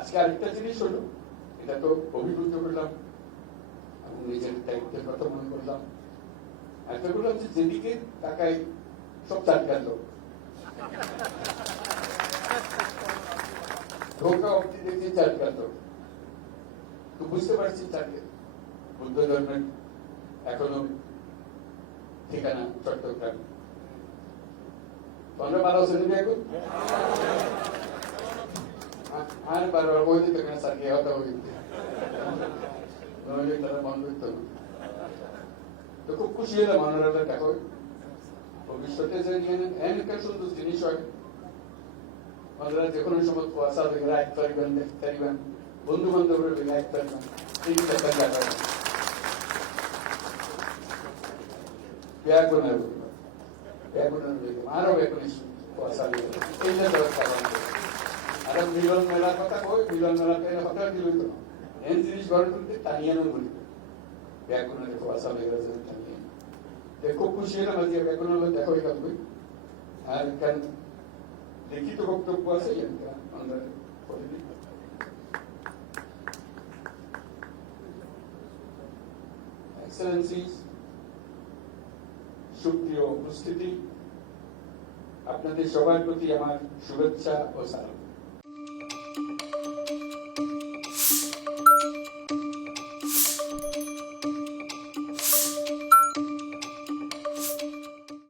আজকে আরেকটা জিনিস হলো, এটা তো অভিভূত করলাম এবং নিজের দায়িত্বের কথা মনে করলাম। একটা করলাম যে যেদিকে তাকাই সব চাটকার লোক, ঢোকা অব্দি দেখি চাটকার লোক। তো বুঝতে পারছি চাটকে বুদ্ধ ধর্মের এখনো ঠিকানা চট্টগ্রাম। তোমরা ভালো আছেন এখন? আর বারবার বই দিতে কেন সারিয়ে হতা হয়ে নইলে তারা বন্ধ করতো না। তো খুব খুশি হলাম আপনারা দেখো ভবিষ্যতে যে একটা সুন্দর জিনিস হয়, আপনারা যে কোনো সময় কুয়াশা দেখে রাখ পারিবেন, দেখতে পারিবেন, বন্ধু বান্ধবের রাখ পারিবেন, এই ব্যাপার দেখা ব্যাগুনের আরো বেগুনিস কুয়াশা এই যে ব্যবস্থা আর মিলন মেলার কথা কই, মিলন মেলাতে কথা দিল তো এই জিনিস গড়ে তুলতে টানিয়ানো বলি ব্যাগুনের কুয়াশা লেগে গেছে টানিয়ে। খুব খুশি হলাম আজকে ব্যাগুনের দেখো এই কথা আর এখান লিখিত বক্তব্য আছে আমরা প্রতিদিন। এক্সেলেন্সিস, সুপ্রিয় উপস্থিতি, আপনাদের সবার প্রতি আমার শুভেচ্ছা ও সালাম।